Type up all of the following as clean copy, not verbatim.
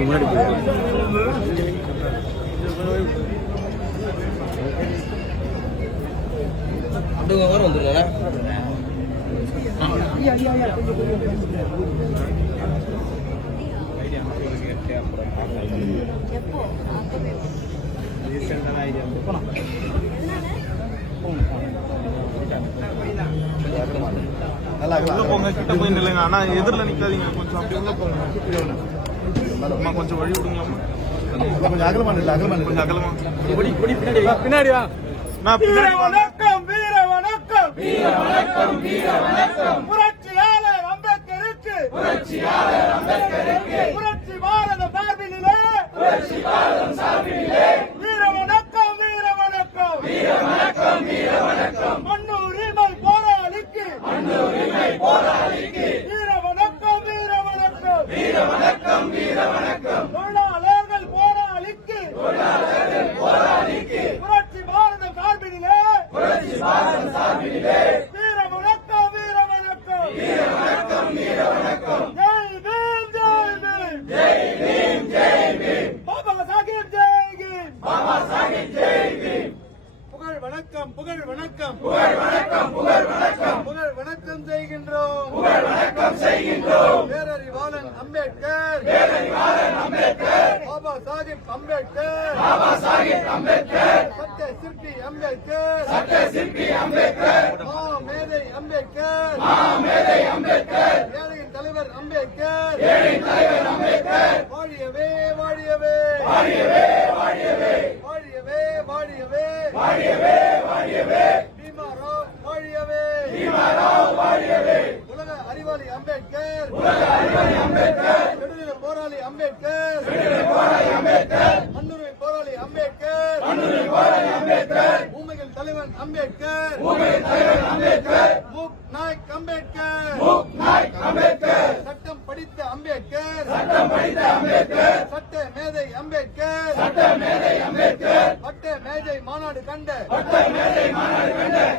முன்னாடி அப்படிங்க வர வந்துருங்க. உள்ள போங்க, கிட்ட போய் நில்லுங்க. ஆனா எதிரில் நிக்காதீங்க, கொஞ்சம் அப்படி உள்ள போங்க. கொஞ்சம் வழி விடுங்களாமா, கொஞ்சம் அகலமா இல்லை, கொஞ்சம் அகலமா பின்னாடி வா. வணக்கம் வீர வணக்கம் வீர வணக்கம் வீர வணக்கம் புரட்சியாளர் அம்பேத்கருக்கு புரட்சி பாரத சார்பிலே வீர வணக்கம் வீர வணக்கம் வீர வணக்கம் வீர வணக்கம் மண்ணுரிமை போராளிக்கு வீர வணக்கம் வீர வணக்கம் வீர வணக்கம் வீர வணக்கம் தொழிலாளர்கள் போராளிக்கு புரட்சி பாரத சார்பிலே வீர வணக்கம் வீர வணக்கம் வீர வணக்கம் வீர வணக்கம் ஜெய் பீம் ஜெய் பீம் பாபா சாஹிப் ஜெய் பீம் புகழ் வணக்கம் புகழ் வணக்கம் செய்கின்றோம் பேரறிவாளன் அம்பேத்கர் பாபா சாஹிப் அம்பேத்கர் சட்ட சிற்பி அம்பேத்கர் மேதை அம்பேத்கர் ஏழையின் தலைவர் அம்பேத்கர் வாழியவே வாழியவே பீமாராவ் வாழியவே உலக அறிவாளி அம்பேத்கர் விடுதலை போராளி அம்பேத்கர் மண்ணுரிமை போராளி அம்பேத்கர் ஊமைகள் தலைவன் அம்பேத்கர் மூக் நாயக் அம்பேத்கர் சட்டம் படித்த அம்பேத்கர் சட்ட மேதை அம்பேத்கர் வட்ட மேஜை மாநாடு கண்ட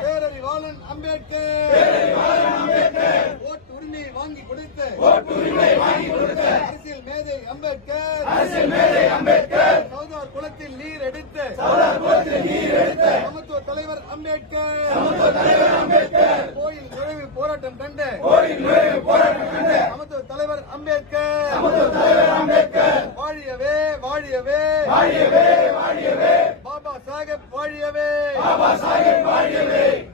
பேரறிவாளன் அம்பேத்கர் ஓட்டு உரிமையை வாங்கி கொடுத்த அரசியல் மேதை அம்பேத்கர் சௌதார் குளத்தில் நீர் எடுத்த சமத்துவ தலைவர் அம்பேத்கர் கோயில் நுழைவு போராட்டம் கண்ட சமத்துவ தலைவர் அம்பேத்கர் வாழியவே பாபா சாஹேப் வாழியவே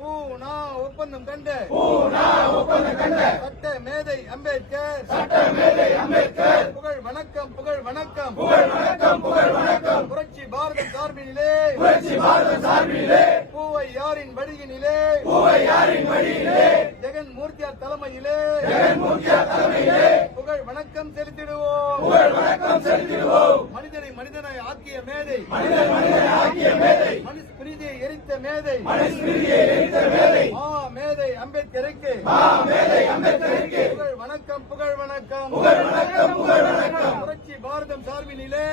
பூனா ஒப்பந்தம் கண்ட சட்ட மேதை அம்பேத்கர் புகழ் வணக்கம் புரட்சி பாரத சார்பிலே பூவை யாரின் வழியினிலே ஜெகன் மூர்த்தியார் தலைமையிலே புகழ் வணக்கம் செலுத்திடுவோம் மனிதனை மனிதனாய் ஆக்கிய மேதை மனுஸ்மிருதியை எரித்த மேதை மேதை அம்பேத்கருக்கு புகழ் வணக்கம் புரட்சி பாரதம் சார்பினிலே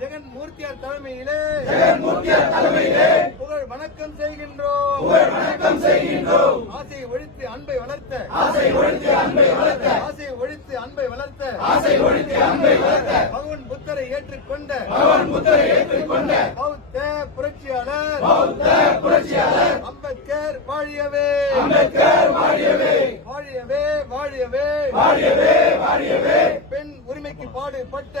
ஜெகன் மூர்த்தியார் தலைமையிலே புகழ் வணக்கம் செய்கின்றோம் ஆசையை ஒழித்து அன்பை வளர்த்த பகவான் புத்தரை ஏற்றுக்கொண்ட பௌத்த புரட்சியாளர் அம்பேத்கர் வாழியவே பெண் உரிமைக்கு பாடுபட்ட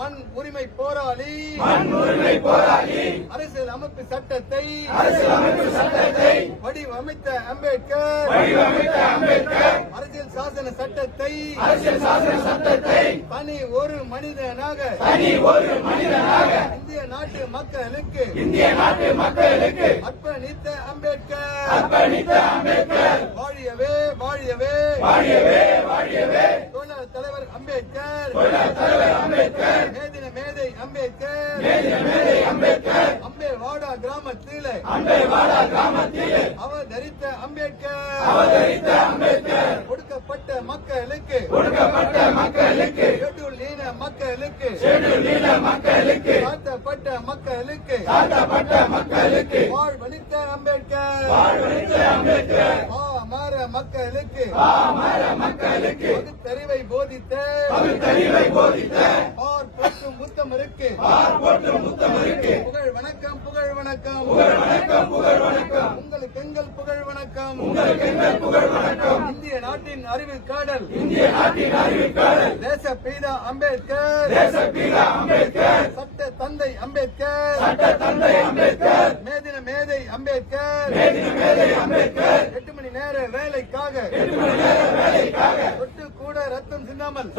மண் உரிமை போராளி அரசியல் அமைப்பு சட்டத்தை வடிவமைத்த அம்பேத்கர் அரசியல் சாசன சட்டத்தை தனி ஒரு மனிதனாக இந்திய நாட்டு மக்களுக்கு அர்ப்பணித்த அம்பேத்கர் வாழியவே தொழிலாளர் தலைவர் அம்பேத்கர் மேதை அம்பேத்கர் அம்பேவாடா கிராமத்தில் அவதரித்த அம்பேத்கர் கொடுக்கப்பட்ட மக்களுக்கு ஷெட்யூல் இன மக்களுக்கு தாழ்த்தப்பட்ட மக்களுக்கு வாழ்வளித்த அம்பேத்கர் பாமர மக்களுக்கு பகுத்தறிவை போதித்த பார் போற்றும் முத்தமருக்கு புகழ் வணக்கம் புகழ் வணக்கம் உங்களுக்கு எங்கள் புகழ் வணக்கம் இந்திய நாட்டின் அறிவில் காடல் தேச பீதா அம்பேத்கர் சட்ட தந்தை அம்பேத்கர் மேதின மேதை அம்பேத்கர் 8 மணி நேர வேலைக்காக தொட்டு கூட ரத்தம் சிந்தாமல்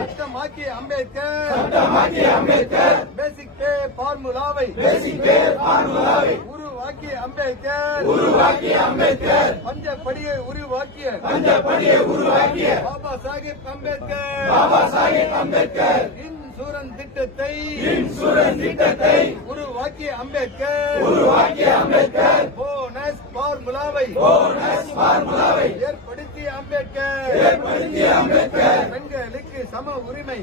சட்டமாக்கிய அம்பேத்கர் பேசிக் பே பார்முலாவை உருவாக்கிய அம்பேத்கர் பஞ்சப்படியை உருவாக்கிய பாபா சாஹிப் அம்பேத்கர் இன்சூரன் திட்டத்தை உருவாக்கிய அம்பேத்கர் போனஸ் பார்முலாவை ஏற்படுத்திய அம்பேத்கர் பெண்களுக்கு சம உரிமை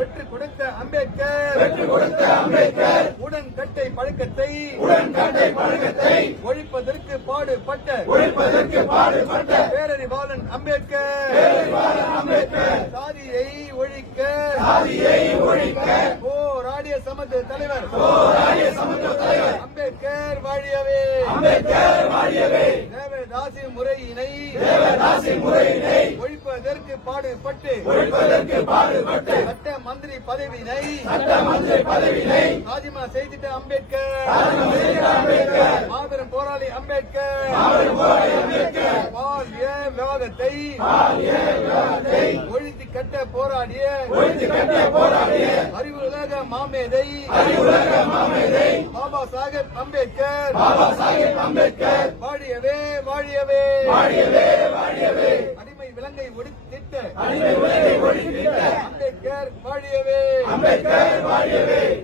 பெற்றுக் கொடுத்த அம்பேத்கர் உடன்கட்டை பழக்கத்தை ஒழிப்பதற்கு பாடுபட்ட பேரறிவாளன் அம்பேத்கர் சாதியை ஒழிக்க போராடிய சமத்துவ தலைவர் அம்பேத்கர் வாழியவே தேவதாசி முறையினை ஒழிப்பதற்கு பாடுபட்டு சட்ட மந்திரி பதவியினை ராஜினாமா செய்திட்ட அம்பேத்கர் மாபெரும் போராளி அம்பேத்கர் பாலிய விவாதத்தை ஒழித்து கட்ட போராடிய அறிவு உலக மாமேதை பாபா சாஹேப் அம்பேத்கர் வாழியவே அடிமை விலங்கை ஒழித்திட்ட அம்பேத்கர் வாழியவே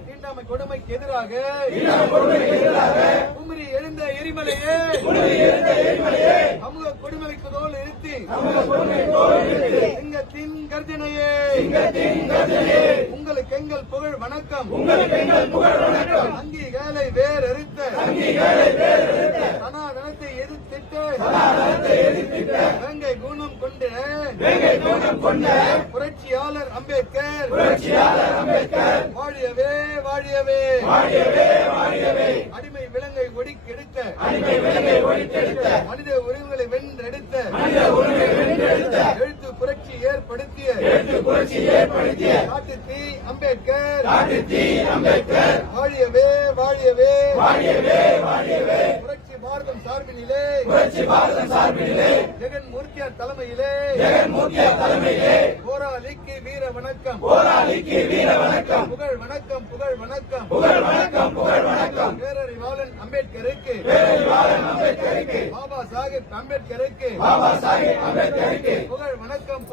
தீண்டாமை கொடுமைக்கு எதிராக குமரி எழுந்த எரிமலையே சமூக கொடுமைக்கு தோல் நிறுத்தி சிங்கத்தின் கர்ஜனையே உங்களுக்கு எங்கள் புகழ் வணக்கம் அங்கீகளை வேறறுத்த சனாதனத்தை எதிர்த்திட்டு வேங்கை குணம் கொண்ட புரட்சியாளர் அம்பேத்கர் வாழியவே அடிமை விலங்கை ஒடுக்கெடுத்த மனித உரிமைகளை வென்றெடுத்த எழுத்து புரட்சி ஏற்படுத்திய காட்டு தீ அம்பேத்கர் வாழியவே புரட்சி பாரதம் சார்பினிலே ஜெகன் மூர்த்தியார் தலைமையிலே போராளிக்கு வீர வணக்கம் புகழ் வணக்கம் பேரறிவாளன் அம்பேத்கருக்கு பாபா சாஹேப் அம்பேத்கருக்கு புகழ் வணக்கம்